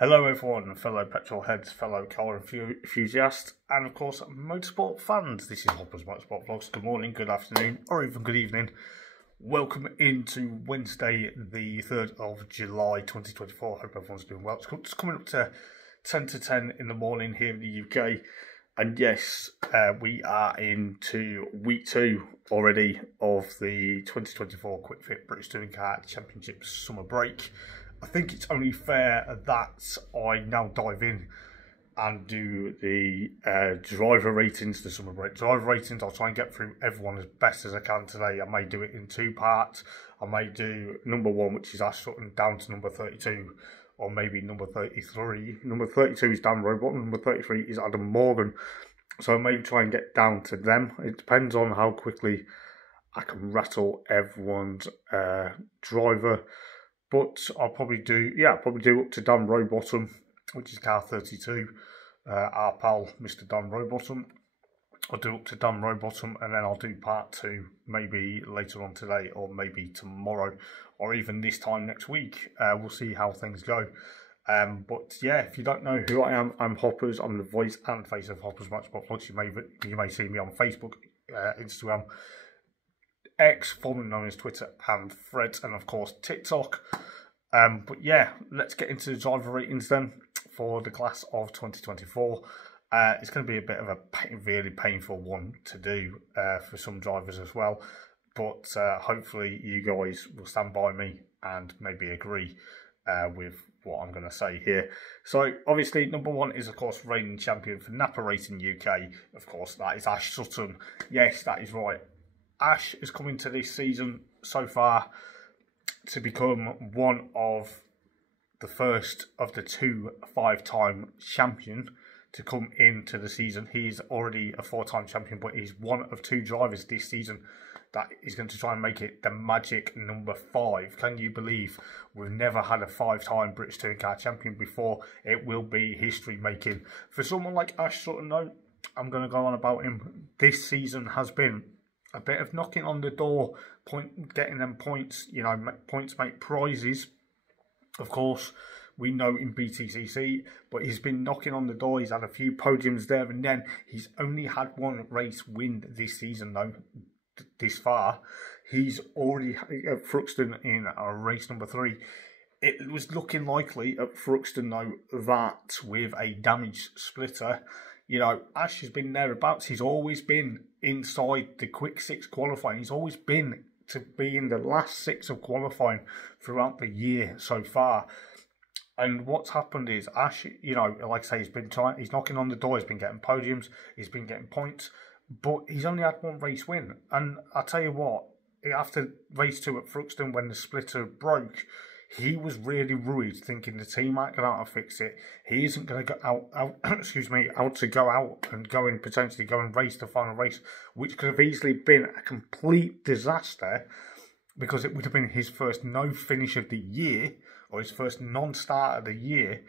Hello everyone, fellow petrol heads, fellow car enthusiasts, and of course motorsport fans. This is Hopper's Motorsport Vlogs. Good morning, good afternoon, or even good evening. Welcome into Wednesday, the 3rd of July 2024. Hope everyone's doing well. It's coming up to 10 to 10 in the morning here in the UK. And yes, we are into week 2 already of the 2024 Quick Fit British Touring Car Championship summer break. I think it's only fair that I now dive in and do the driver ratings, the summer break driver ratings. I'll try and get through everyone as best as I can today. I may do it in 2 parts. I may do number 1, which is Ash Sutton, down to number 32, or maybe number 33. Number 32 is Dan Rowbottom, number 33 is Adam Morgan. So I may try and get down to them. It depends on how quickly I can rattle everyone's driver. But I'll probably do, up to Dan Rowbottom, which is car 32. Our pal, Mr. Dan Rowbottom. I'll do up to Dan Rowbottom, and then I'll do part 2 maybe later on today, or maybe tomorrow, or even this time next week. We'll see how things go. But yeah, if you don't know who I am, I'm Hoppers. I'm the voice and face of Hoppers Motorsport Vlogs. You may see me on Facebook, Instagram, X, formerly known as Twitter, and Threads, and of course TikTok. But yeah, let's get into the driver ratings then for the class of 2024. It's going to be a bit of a really painful one to do for some drivers as well. But hopefully you guys will stand by me and maybe agree with what I'm going to say here. So obviously number 1 is of course reigning champion for Napa Racing UK. Of course that is Ash Sutton. Yes, that is right. Ash is coming to this season so far to become one of the first of the 2 5-time champion to come into the season. He's already a 4-time champion, but he's one of 2 drivers this season that is going to try and make it the magic number 5. Can you believe we've never had a 5-time British Touring Car champion before? It will be history making. For someone like Ash Sutton though, I'm going to go on about him. This season has been a bit of knocking on the door, getting them points, points make prizes. Of course, we know in BTCC, but he's been knocking on the door. He's had a few podiums there and then. He's only had 1 race win this season though, this far. He's already at Thruxton in race number 3. It was looking likely at Thruxton though that with a damaged splitter, Ash has been thereabouts. He's always been inside the quick 6 qualifying. He's always been to be in the last 6 of qualifying throughout the year so far. And what's happened is Ash, like I say, he's knocking on the door. He's been getting podiums. He's been getting points. But he's only had 1 race win. And I'll tell you what, after race 2 at Thruxton, when the splitter broke, he was really worried, thinking the team aren't going to fix it. He isn't going to go out to go out and potentially go and race the final race, which could have easily been a complete disaster, because it would have been his first no finish of the year, or his first non-start of the year.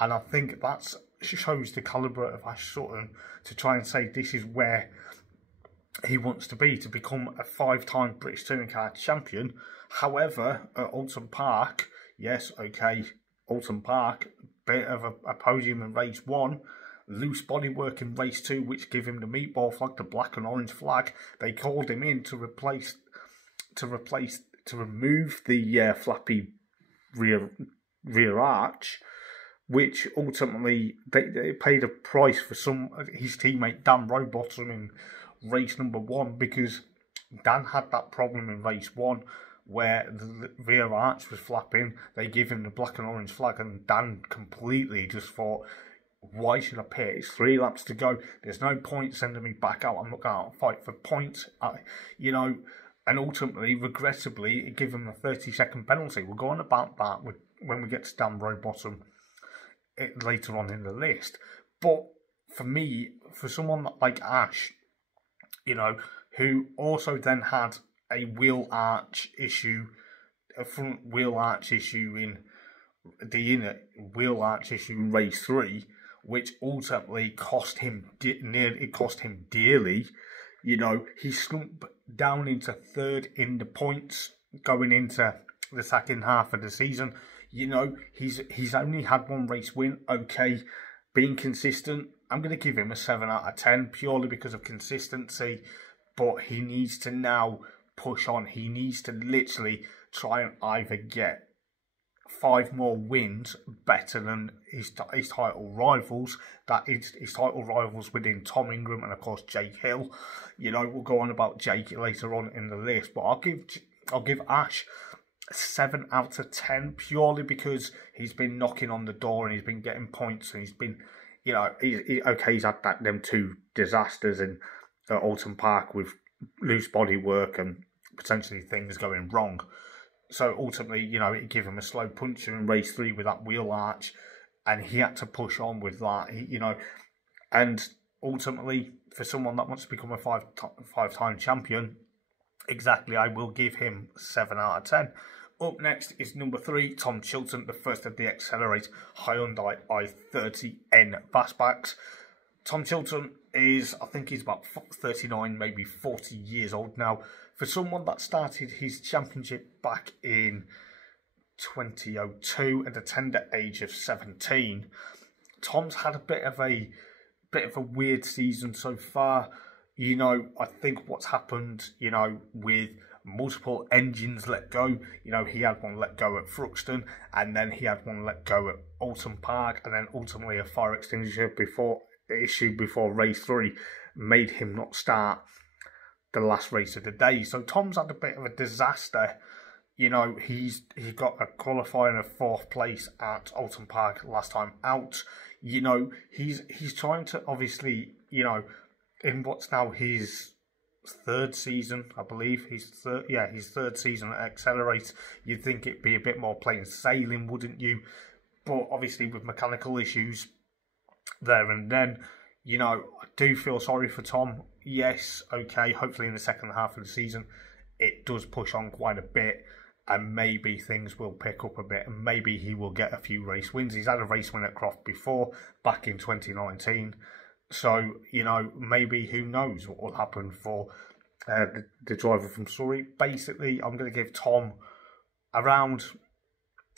And I think that shows the calibre of Ash Sutton to try and say this is where he wants to be, to become a 5-time British Touring Car champion. However, at Alton Park, yes, okay, Alton Park, bit of a podium in race 1, loose bodywork in race 2, which gave him the meatball flag, the black and orange flag. They called him in to remove the flappy rear arch, which ultimately they paid a price for his teammate Dan Rowbottom in race number 1, because Dan had that problem in race 1 where the rear arch was flapping. They gave him the black and orange flag, and Dan completely just thought, why should I pay? It's 3 laps to go. There's no point sending me back out. I'm not going to fight for points, and ultimately, regrettably, it gave him a 30-second penalty. We'll go on about that when we get to Dan Rowbottom later on in the list. But for me, for someone like Ash, who also then had a wheel arch issue, a front wheel arch issue in the inner wheel arch issue in race 3, which ultimately cost him dearly. He slumped down into 3rd in the points going into the second half of the seaon. You know, he's only had one race win. Okay, being consistent, I'm going to give him a 7 out of 10 purely because of consistency. But he needs to now push on. He needs to literally try and either get 5 more wins better than his title rivals. That is his title rivals within Tom Ingram and of course Jake Hill. You know, we'll go on about Jake later on in the list, but I'll give Ash a 7 out of 10 purely because he's been knocking on the door and he's been getting points and he's been, you know, he's had them 2 disasters in Alton Park with loose bodywork and potentially things going wrong. So ultimately, you know, it gave him a slow puncher in race 3 with that wheel arch, and he had to push on with that, you know. And ultimately, for someone that wants to become a five-time champion, exactly, I will give him 7 out of 10. Up next is number 3, Tom Chilton, the first of the Accelerate Hyundai i30N fastbacks. Tom Chilton is, I think he's about 39, maybe 40 years old now. For someone that started his championship back in 2002 at the tender age of 17, Tom's had a bit of a weird season so far. You know, I think what's happened, you know, with multiple engines let go. You know, he had one let go at Thruxton, and then he had one let go at Alton Park, and then ultimately a fire extinguisher issued before race 3 made him not start the last race of the day. So Tom's had a bit of a disaster. You know, he got a qualifying of 4th place at Alton Park last time out. You know, he's trying to obviously, you know, in what's now his 3rd season, I believe. His 3rd season at Accelerate. You'd think it'd be a bit more plain sailing, wouldn't you? But obviously with mechanical issues there and then, you know, I do feel sorry for Tom. Yes, okay, hopefully in the second half of the season it does push on quite a bit and maybe things will pick up a bit and maybe he will get a few race wins. He's had a race win at Croft before, back in 2019. So, you know, maybe who knows what will happen for the driver from Surrey. Basically, I'm going to give Tom around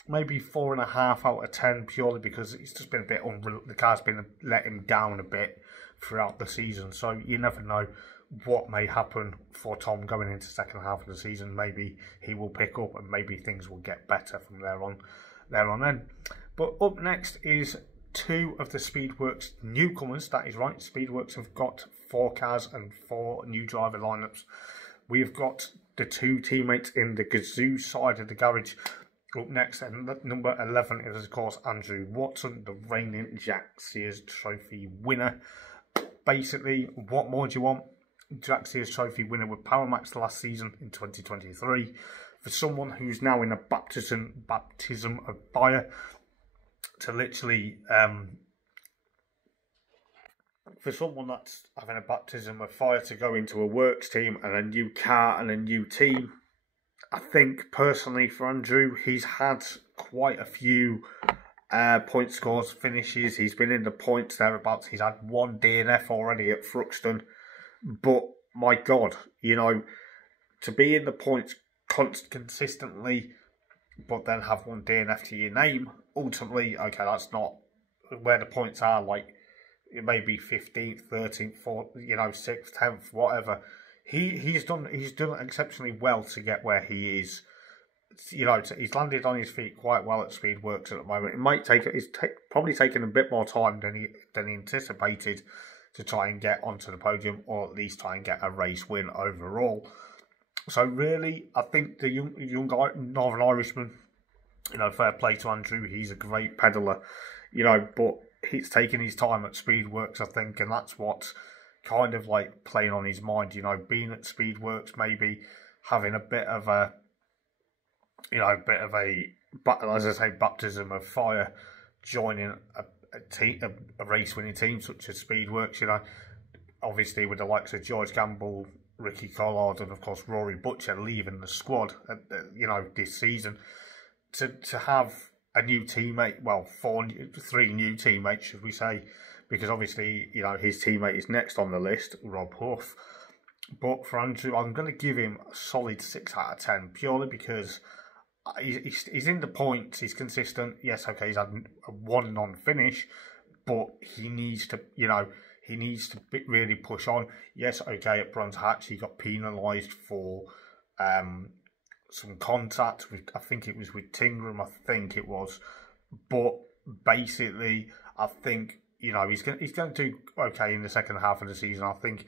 maybe 4.5 out of 10 purely because it's just been a bit the car's been letting him down a bit throughout the season. So you never know what may happen for Tom going into the second half of the season. Maybe he will pick up and maybe things will get better from there on then. But up next is 2 of the Speedworks newcomers. That is right, Speedworks have got 4 cars and 4 new driver lineups. We've got the 2 teammates in the Gazoo side of the garage. Up next, and number 11 is of course Andrew Watson, the reigning Jack Sears Trophy winner. Basically, what more do you want? Jack Sears Trophy winner with Power Max last season in 2023. For someone who's now in a baptism of fire, to literally, for someone that's having a baptism of fire to go into a works team and a new car and a new team, I think personally for Andrew, he's had quite a few point scores, finishes. He's been in the points thereabouts. He's had 1 DNF already at Thruxton. But my God, you know, to be in the points consistently, but then have 1 DNF to your name, ultimately, okay, that's not where the points are. Like it may be 15th, 13th, 4th, you know, 6th, 10th, whatever. He's done exceptionally well to get where he is. You know, he's landed on his feet quite well at Speedworks at the moment. It might probably taken a bit more time than he anticipated to try and get onto the podium, or at least try and get a race win overall. So really, I think the young guy, Northern Irishman, you know, fair play to Andrew. He's a great peddler, you know, but he's taken his time at Speedworks, I think, and that's what's kind of like playing on his mind, you know, being at Speedworks, maybe having a bit of a, you know, as I say, baptism of fire, joining a race-winning team such as Speedworks, you know, obviously with the likes of George Gamble, Ricky Collard, and of course Rory Butcher leaving the squad, you know, this season, to have a new teammate, well, 3 new teammates, should we say, because obviously, you know, his teammate is next on the list, Rob Huff. But for Andrew, I'm going to give him a solid 6 out of 10, purely because he's in the points. He's consistent. Yes, okay, he's had one non-finish, but he needs to, he needs to really push on. Yes, okay, at Brands Hatch he got penalised for some contact with, I think it was with Tingram, but basically I think he's going to do okay in the second half of the season. I think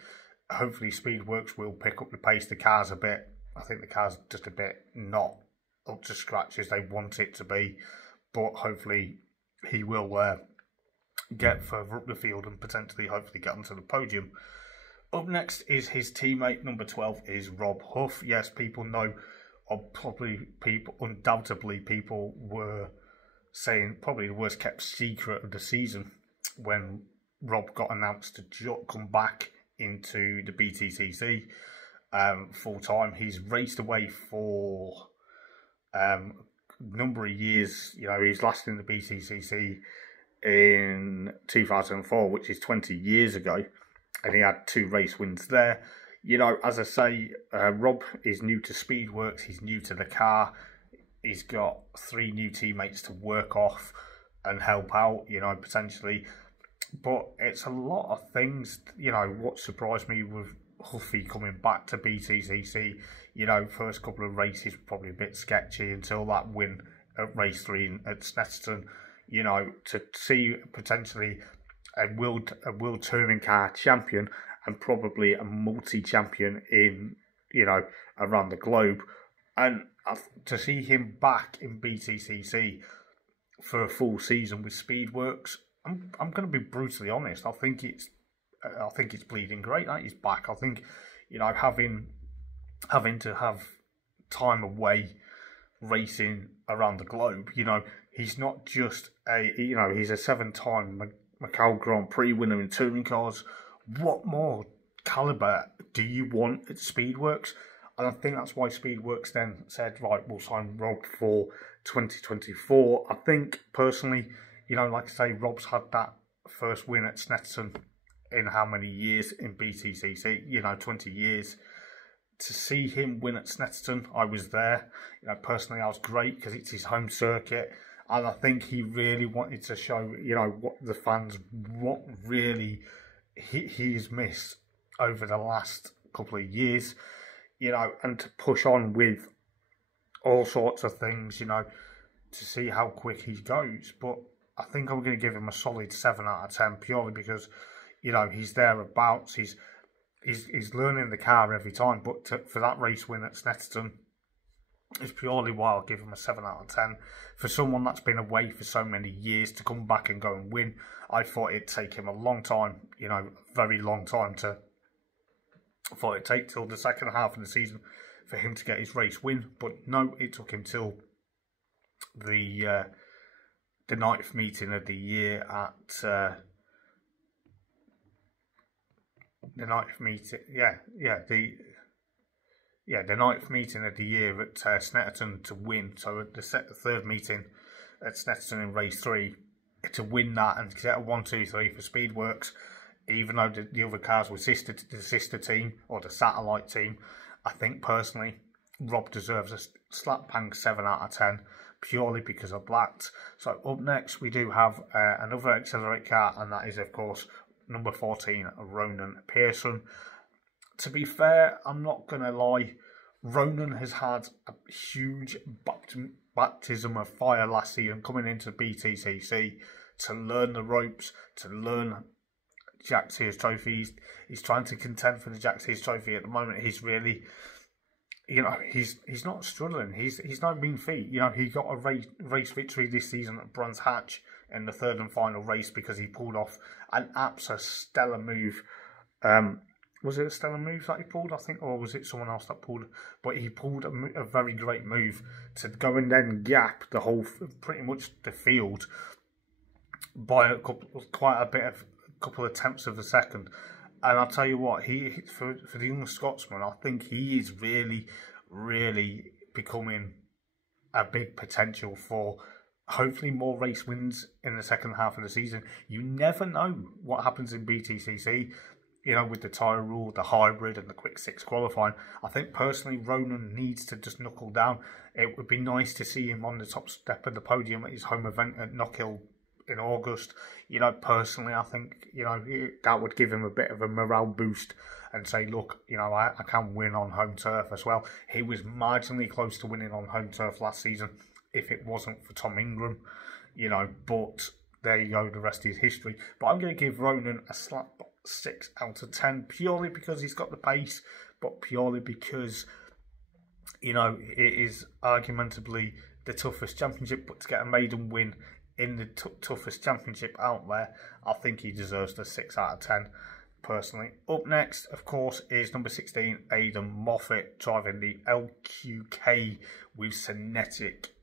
hopefully Speedworks will pick up the pace. The car's a bit, I think the car's just a bit not up to scratch as they want it to be, but hopefully he will get further up the field and potentially hopefully get onto the podium. Up next is his teammate, number 12 is Rob Huff. Yes, people know, or undoubtedly people were saying probably the worst kept secret of the season when Rob got announced to come back into the BTCC full time. He's raced away for a number of years. He's last in the BTCC in 2004, which is 20 years ago, and he had 2 race wins there. As I say, Rob is new to Speedworks. He's new to the car. He's got 3 new teammates to work off and help out, potentially. But it's a lot of things. What surprised me with Huffy coming back to BTCC, first couple of races were probably a bit sketchy until that win at race 3 at Snetterton. To see potentially a world touring car champion and probably a multi-champion in, around the globe. And to see him back in BTCC for a full season with Speedworks, I'm going to be brutally honest. I think it's bleeding great that he's back. I think, having to have time away racing around the globe, he's not just he's a 7-time Macau Grand Prix winner in touring cars. What more calibre do you want at Speedworks? And I think that's why Speedworks then said, right, we'll sign Rob for 2024. I think, personally, like I say, Rob's had that first win at Snetterton in how many years in BTCC? 20 years. To see him win at Snetterton, I was there. Personally, I was great because it's his home circuit. And I think he really wanted to show, what the fans, what really he's missed over the last couple of years, and to push on with all sorts of things, to see how quick he goes. But I think I'm going to give him a solid 7 out of 10 purely because, he's thereabouts. He's learning the car every time. But for that race win at Snetterton, it's purely why I'll give him a 7 out of 10. For someone that's been away for so many years to come back and go and win, I thought it'd take him a long time, a very long time I thought it'd take till the second half of the season for him to get his race win. But no, it took him till the 9th meeting of the year at the 9th meeting, the 9th meeting of the year at Snetterton to win. So at the 3rd meeting at Snetterton in race 3, to win that and get a 1, 2, 3 for Speedworks, even though the other cars were the sister team or the satellite team, I think personally Rob deserves a slap bang 7 out of 10 purely because of that. So up next we do have another Accelerate car, and that is of course number 14, Ronan Pearson. To be fair, I'm not going to lie, Ronan has had a huge baptism of fire last season coming into BTCC to learn the ropes, to learn Jack Sears Trophy. He's trying to contend for the Jack Sears Trophy at the moment. He's really, he's not struggling. He's no mean feat. He got a race victory this season at Brands Hatch in the 3rd and final race because he pulled off an absolute stellar move. Was it a stellar move that he pulled, I think, or was it someone else that pulled? But he pulled a very great move to go and then gap the whole, pretty much the field by quite a bit of a couple of tenths of a second. And I'll tell you what, for the young Scotsman, I think he is really, really becoming a big potential for hopefully more race wins in the second half of the season. You never know what happens in BTCC. with the tyre rule, the hybrid and the quick six qualifying, I think personally Ronan needs to just knuckle down. It would be nice to see him on the top step of the podium at his home event at Knockhill in August. Personally, I think, that would give him a bit of a morale boost and say, look, I can win on home turf as well. He was marginally close to winning on home turf last season if it wasn't for Tom Ingram, but there you go, the rest is history. But I'm going to give Ronan a slap 6 out of 10, purely because he's got the pace, but purely because, it is argumentably the toughest championship, but to get a maiden win in the toughest championship out there, I think he deserves the 6 out of 10, personally. Up next, of course, is number 16, Aidan Moffat, driving the LQK with Synetic,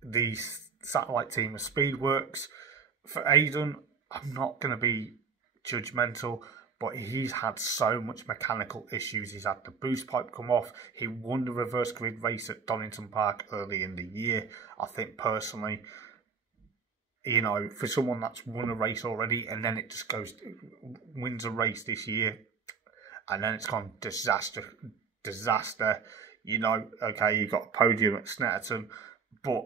the satellite team of Speedworks. For Aidan, I'm not going to be judgmental, but he's had so much mechanical issues. He's had the boost pipe come off. He won the reverse grid race at Donington Park early in the year. I think personally, for someone that's won a race already and then it just wins a race this year and then it's gone disaster. Okay, you got a podium at Snetterton, but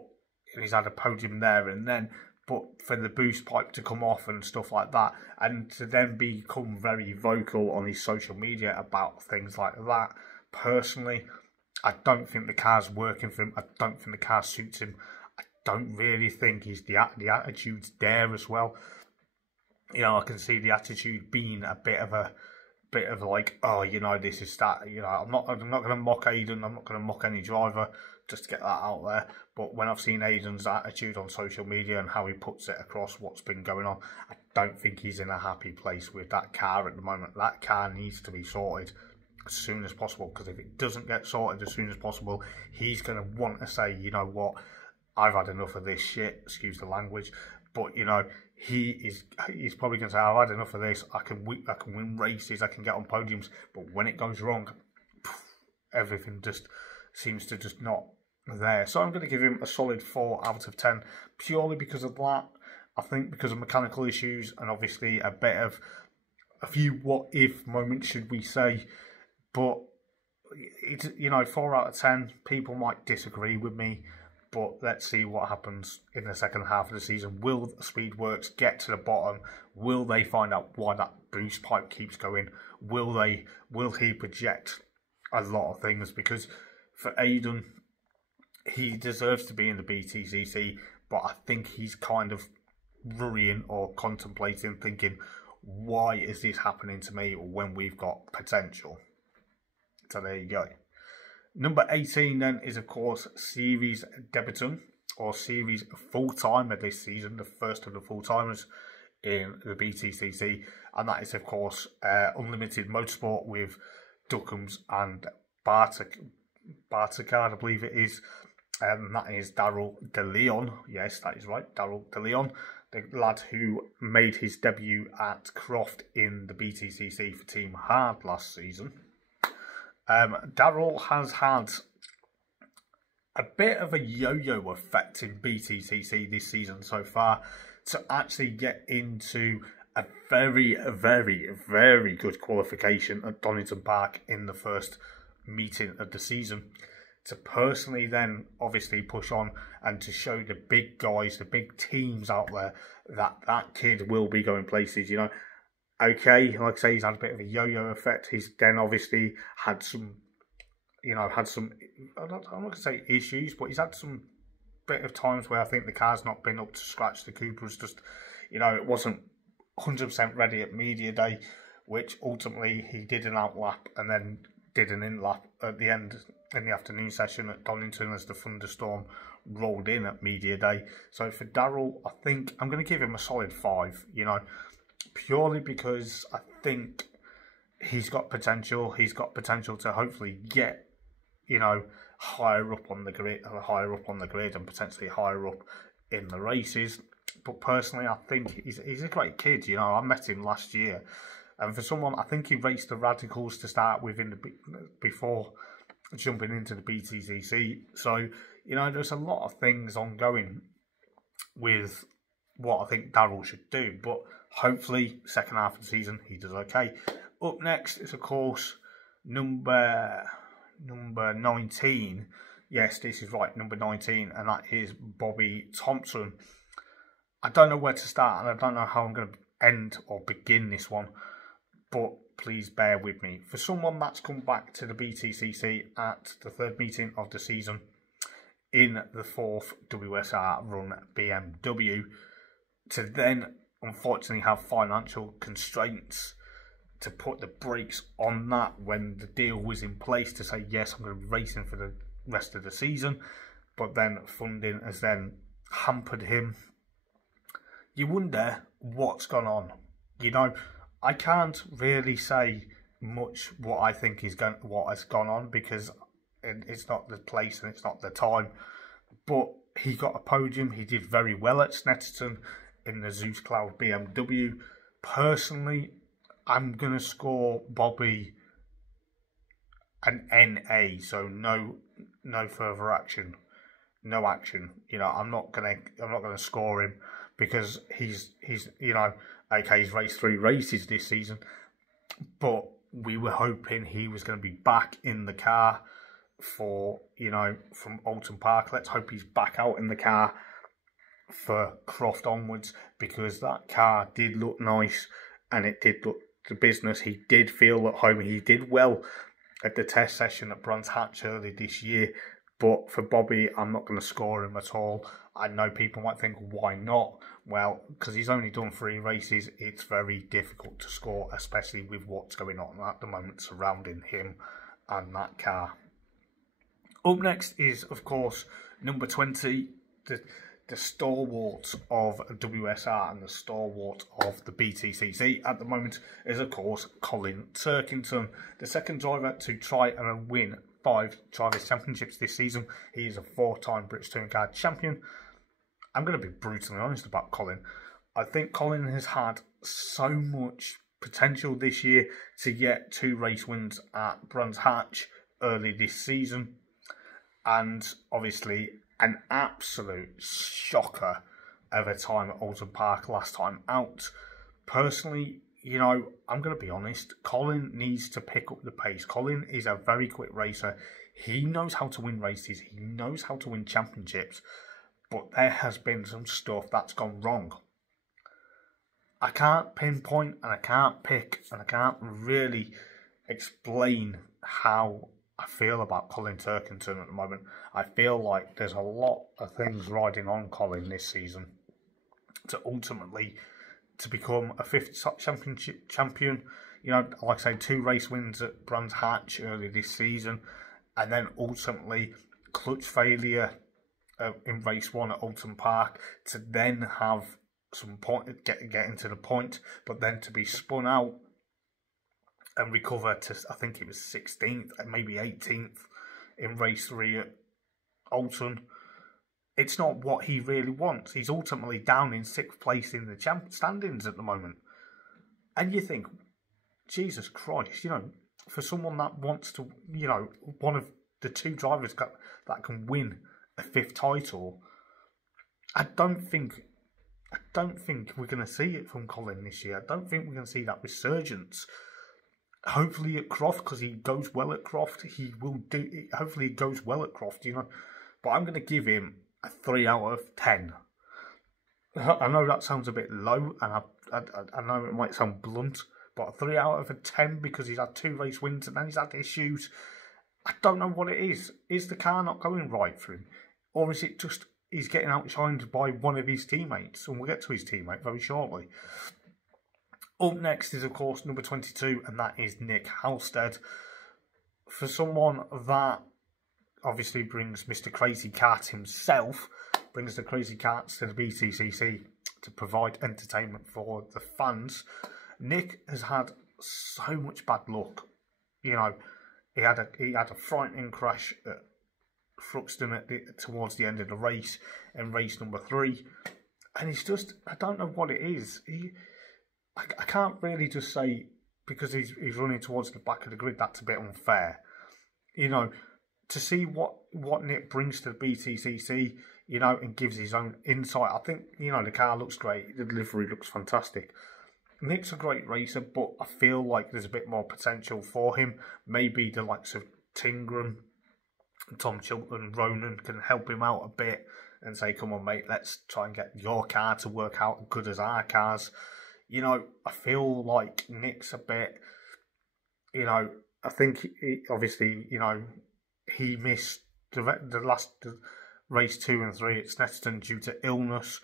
he's had a podium there and then, but for the boost pipe to come off and stuff like that, and to then become very vocal on his social media about things like that, personally, I don't think the car's working for him. I don't think the car suits him. I don't really think the attitude's there as well. I can see the attitude being a bit of like, oh, this is that. I'm not going to mock Aidan. I'm not going to mock any driver, just to get that out there. But when I've seen Aidan's attitude on social media and how he puts it across what's been going on, I don't think he's in a happy place with that car at the moment. That car needs to be sorted as soon as possible, because if it doesn't get sorted as soon as possible, he's going to want to say, you know what, I've had enough of this shit, excuse the language, but he's probably going to say, I've had enough of this, I can win races, I can get on podiums, but when it goes wrong, everything just seems to just not there. So I'm going to give him a solid 4 out of 10, purely because of that. I think because of mechanical issues and obviously a few what if moments, should we say, but it's 4 out of 10. People might disagree with me, but let's see what happens in the second half of the season. Will Speedworks get to the bottom? Will they find out why that boost pipe keeps going? Will he project a lot of things? Because for Aidan, he deserves to be in the BTCC, but I think he's kind of worrying or contemplating, thinking, why is this happening to me when we've got potential? So there you go. Number 18 then is, of course, Series Debutant, or Series Full-Timer this season, the first of the full-timers in the BTCC, and that is, of course, Unlimited Motorsport with Duckham's and Bartacard, I believe it is. That is Daryl DeLeon. Yes, that is right, Daryl DeLeon, the lad who made his debut at Croft in the BTCC for Team Hard last season. Daryl has had a bit of a yo-yo effect in BTCC this season so far, to actually get into a very, very, very good qualification at Donington Park in the first meeting of the season, to personally then obviously push on and to show the big guys, the big teams out there, that kid will be going places, Okay, like I say, he's had a bit of a yo-yo effect. He's then obviously had some, I'm not going to say issues, but he's had some bit of times where I think the car's not been up to scratch. The Cooper was just, it wasn't 100% ready at media day, which ultimately he did an outlap and then did an in-lap at the end in the afternoon session at Donington as the thunderstorm rolled in at media day. So for Daryl, I think I'm going to give him a solid 5, purely because I think he's got potential. He's got potential to hopefully get, higher up on the grid, and potentially higher up in the races. But personally, I think he's a great kid. I met him last year, and for someone, I think he raced the Radicals to start with before jumping into the BTCC. So there's a lot of things ongoing with what I think Daryl should do, but Hopefully, second half of the season, he does okay. Up next is, of course, number 19. Yes, this is right, number 19, and that is Bobby Thompson. I don't know where to start, and I don't know how I'm going to end or begin this one, but please bear with me. For someone that's come back to the BTCC at the third meeting of the season in the fourth WSR run BMW, to then unfortunately have financial constraints to put the brakes on that when the deal was in place to say, yes, I'm going to be racing for the rest of the season, but then funding has then hampered him. You wonder what's gone on. You know, I can't really say much what I think what has gone on, because it's not the place and it's not the time. But he got a podium. He did very well at Snetterton in the Zeus Cloud BMW. Personally, I'm going to score Bobby an NA, so no further action, no action. You know, I'm not gonna score him, because he's you know, okay, he's raced 3 races this season, but we were hoping he was going to be back in the car for, you know, from Alton Park. Let's hope he's back out in the car for Croft onwards, because that car did look nice and it did look the business. He did feel at home. He did well at the test session at Brands Hatch early this year. But for Bobby, I'm not going to score him at all. I know people might think, why not? Well, because he's only done 3 races, it's very difficult to score, especially with what's going on at the moment surrounding him and that car. Up next is, of course, number 20, the stalwart of WSR and the stalwart of the BTCC at the moment is, of course, Colin Turkington, the second driver to try and win 5 Drivers' Championships this season. He is a 4-time British Touring Car champion. I'm going to be brutally honest about Colin. I think Colin has had so much potential this year to get 2 race wins at Brands Hatch early this season. And obviously an absolute shocker of a time at Alton Park last time out. Personally, you know, I'm going to be honest, Colin needs to pick up the pace. Colin is a very quick racer. He knows how to win races. He knows how to win championships. But there has been some stuff that's gone wrong. I can't pinpoint and I can't pick and I can't really explain how I feel about Colin Turkington at the moment. I feel like there's a lot of things riding on Colin this season to ultimately to become a 5th championship champion. You know, like I say, 2 race wins at Brands Hatch early this season, and then ultimately clutch failure in race 1 at Alton Park, to then have some point getting to the point, but then to be spun out and recover to, I think it was 16th and maybe 18th in race 3 at Alton. It's not what he really wants. He's ultimately down in 6th place in the standings at the moment. And you think, Jesus Christ, you know, for someone that wants to, you know, one of the 2 drivers that can win a 5th title, I don't think we're going to see it from Colin this year. I don't think we're going to see that resurgence. Hopefully at Croft, because he goes well at Croft, he will do it. Hopefully he goes well at Croft, you know. But I'm going to give him a 3 out of 10. I know that sounds a bit low, and I know it might sound blunt, but a 3 out of a 10 because he's had 2 race wins and then he's had issues. I don't know what it is. Is the car not going right for him? Or is it just he's getting outshined by one of his teammates? And we'll get to his teammate very shortly. Up next is, of course, number 22, and that is Nick Halstead. For someone that obviously brings Mr. Crazy Cat himself, brings the Crazy Cats to the BTCC to provide entertainment for the fans, Nick has had so much bad luck. You know, he had a frightening crash at Thruxton towards the end of the race in race number 3, and it's just, I don't know what it is. I can't really just say because he's running towards the back of the grid, that's a bit unfair. You know, to see what Nick brings to the BTCC, you know, and gives his own insight. I think, you know, the car looks great. The delivery looks fantastic. Nick's a great racer, but I feel like there's a bit more potential for him. Maybe the likes of Tingram, Tom Chilton, Ronan can help him out a bit and say, come on, mate, let's try and get your car to work out as good as our cars. I feel like Nick's a bit, I think, obviously, he missed the last race 2 and 3 at Snetterton due to illness.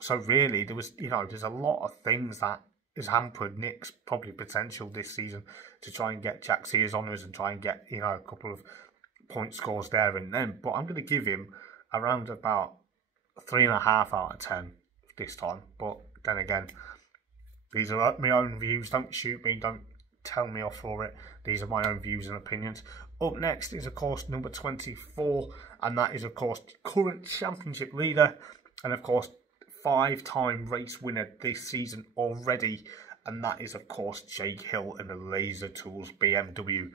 So really, there's a lot of things that has hampered Nick's probably potential this season to try and get Jack Sears honours and try and get, a couple of point scores there and then. But I'm going to give him around about 3.5 out of 10 this time. But then again, these are my own views. Don't shoot me. Don't tell me off for it. These are my own views and opinions. Up next is, of course, number 24. And that is, of course, current championship leader. And, of course, 5-time race winner this season already. And that is, of course, Jake Hill and the Laser Tools BMW.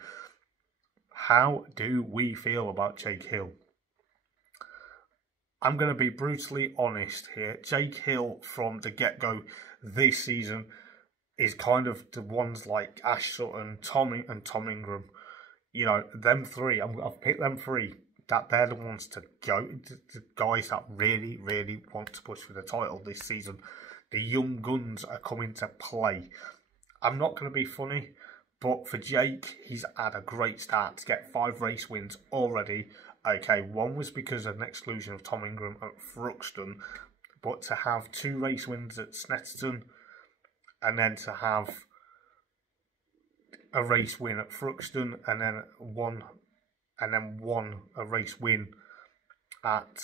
How do we feel about Jake Hill? I'm going to be brutally honest here. Jake Hill, from the get-go this season, is kind of the ones like Ash Sutton, Tom Ingram. Them three. I've picked them three. That they're the ones to go. The guys that really, really want to push for the title this season. The young guns are coming to play. I'm not going to be funny, but for Jake, he's had a great start to get 5 race wins already. Okay, one was because of an exclusion of Tom Ingram at Thruxton, but to have 2 race wins at Snetterton, and then to have a race win at Thruxton, and then a race win at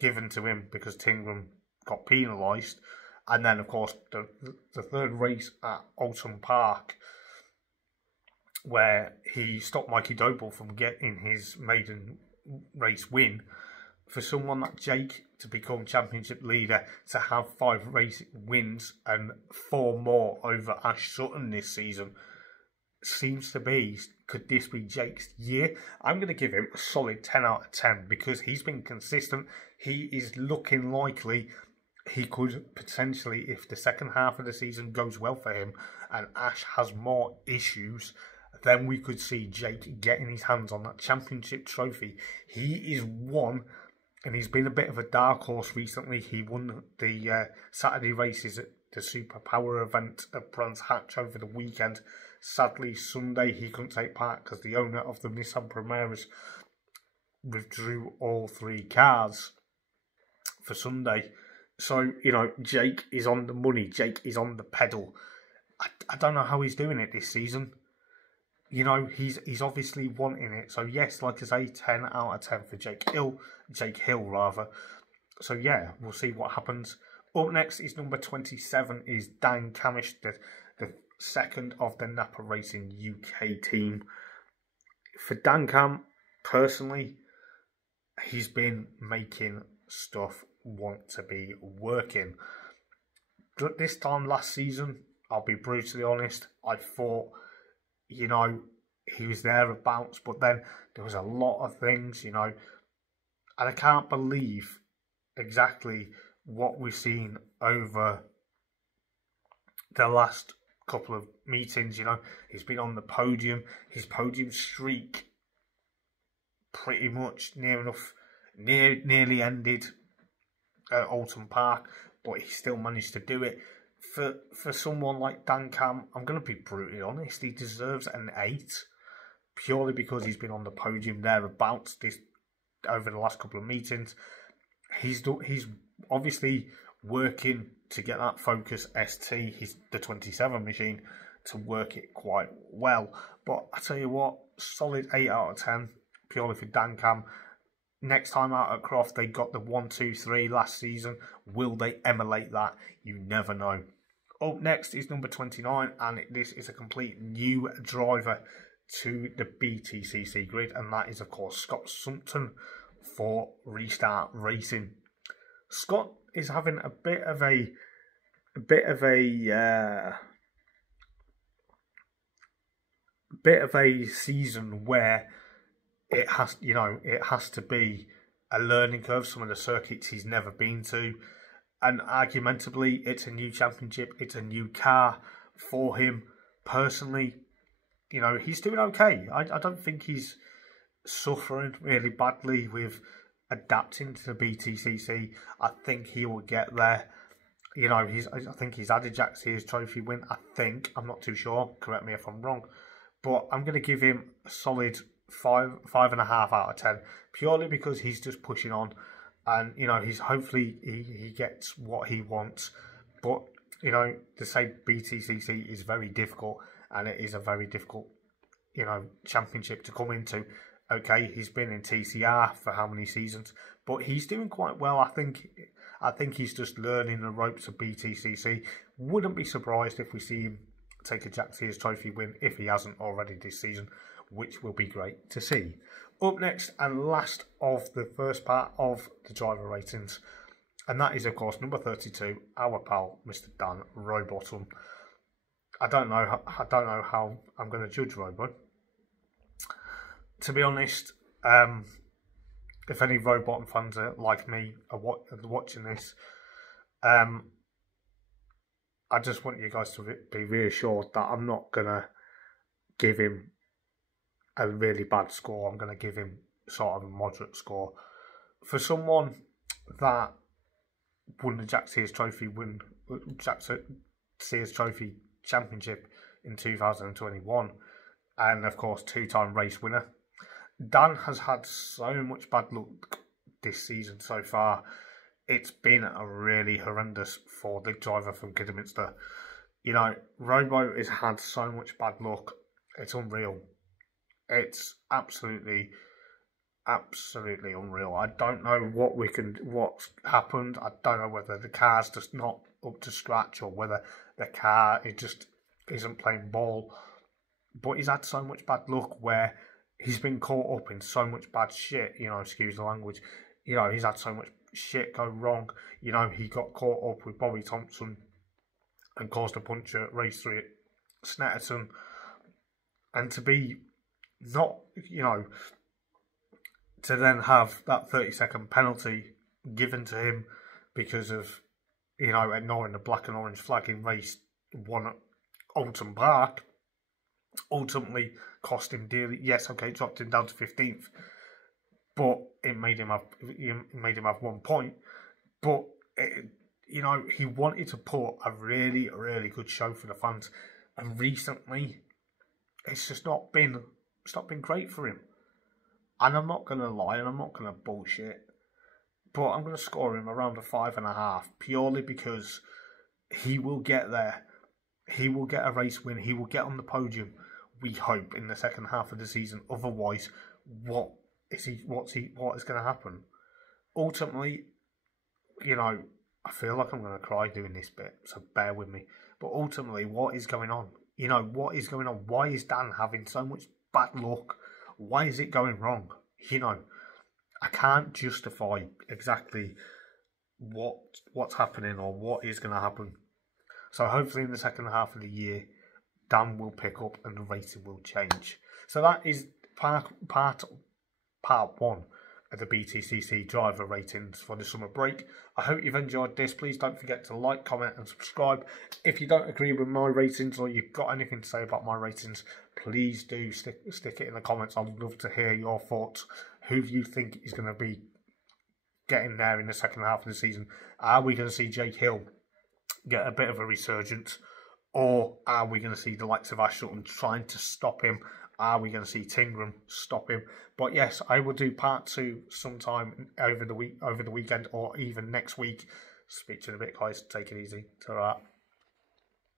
given to him because Tingram got penalised, and then of course the third race at Oulton Park, where he stopped Mikey Doble from getting his maiden race win. For someone like Jake to become championship leader, to have 5 race wins and 4 more over Ash Sutton this season, seems to be, could this be Jake's year? I'm going to give him a solid 10 out of 10 because he's been consistent. He is looking likely he could potentially, if the second half of the season goes well for him and Ash has more issues, then we could see Jake getting his hands on that championship trophy. He is one, and he's been a bit of a dark horse recently. He won the Saturday races at the Superpower event at Brands Hatch over the weekend. Sadly, Sunday he couldn't take part because the owner of the Nissan Primeras withdrew all 3 cars for Sunday. So, Jake is on the money. Jake is on the pedal. I don't know how he's doing it this season. He's obviously wanting it. So, yes, like I say, 10 out of 10 for Jake Hill. So, yeah, we'll see what happens. Up next is number 27 is Dan Camish, the second of the Napa Racing UK team. For Dan Cam, personally, he's been making stuff want to be working. This time last season, I'll be brutally honest, I thought, he was thereabouts, but then there was a lot of things, and I can't believe exactly what we've seen over the last couple of meetings. He's been on the podium. His podium streak pretty much nearly ended at Oulton Park, but he still managed to do it. For someone like Dan Cam, I'm going to be brutally honest, he deserves an 8, purely because he's been on the podium thereabouts over the last couple of meetings. He's obviously working to get that Focus ST, the 27 machine, to work it quite well. But I tell you what, solid 8 out of 10, purely for Dan Cam. Next time out at Croft, they got the 1, 2, 3 last season. Will they emulate that? You never know. Up next is number 29, and this is a complete new driver to the BTCC grid, and that is, of course, Scott Sutton for Restart Racing. Scott is having a bit of a season where it has to be a learning curve. Some of the circuits he's never been to, And argumentably, it's a new championship. It's a new car for him. Personally, you know, he's doing okay. I don't think he's suffering really badly with adapting to the BTCC. I think he will get there. You know, I think he's had a Jack Sears Trophy win. I'm not too sure. Correct me if I'm wrong. But I'm going to give him a solid 5.5 out of 10. Purely because he's just pushing on. And, you know, hopefully he gets what he wants. But, you know, to say BTCC is very difficult. And it is a very difficult, you know, championship to come into. Okay, he's been in TCR for how many seasons? But he's doing quite well, I think. I think he's just learning the ropes of BTCC. Wouldn't be surprised if we see him take a Jack Sears Trophy win if he hasn't already this season, which will be great to see. Up next and last of the first part of the driver ratings, and that is, of course, number 32, our pal, Mr. Dan Rowbottom. I don't know how I'm going to judge Rowbottom. To be honest, if any Rowbottom fans are like me are watching this, I just want you guys to be reassured that I'm not going to give him a really bad score. I'm going to give him sort of a moderate score. For someone that won the Jack Sears Trophy Championship in 2021, and of course 2-time race winner, Dan has had so much bad luck this season so far. It's been a really horrendous for the driver from Kidderminster. You know, Robo has had so much bad luck. It's unreal. It's absolutely unreal. I don't know what's happened. I don't know whether the car's just not up to scratch or whether the car just isn't playing ball. But he's had so much bad luck where he's been caught up in so much bad shit, you know, excuse the language. You know, he's had so much shit go wrong. You know, he got caught up with Bobby Thompson and caused a puncture at race 3 at Snetterton. And to be not, you know, to then have that 30-second penalty given to him because of, you know, ignoring the black and orange flag in race 1 at Oulton Park, ultimately cost him dearly. Yes, okay, it dropped him down to 15th, but it made him have 1 point. But you know, he wanted to put a really good show for the fans, and recently it's just not been great for him. And I'm not gonna lie, and I'm not gonna bullshit, but I'm gonna score him around a 5.5 purely because he will get there. He will get a race win. He will get on the podium, we hope, in the second half of the season. Otherwise, what is going to happen? Ultimately, you know, I feel like I'm going to cry doing this bit, so bear with me. But ultimately, what is going on? You know, what is going on? Why is Dan having so much bad luck? Why is it going wrong? You know, I can't justify exactly what's happening or what is going to happen. So hopefully in the second half of the year, Dan will pick up and the rating will change. So that is part 1 of the BTCC driver ratings for the summer break. I hope you've enjoyed this. Please don't forget to like, comment and subscribe. If you don't agree with my ratings or you've got anything to say about my ratings, please do stick it in the comments. I'd love to hear your thoughts. Who do you think is going to be getting there in the second half of the season? Are we going to see Jake Hill get a bit of a resurgence, or are we going to see the likes of Sutton trying to stop him? Are we going to see Tingram stop him? But yes, I will do part 2 sometime over the weekend, or even next week. Speak to you in a bit, guys. Take it easy. Ta-ra.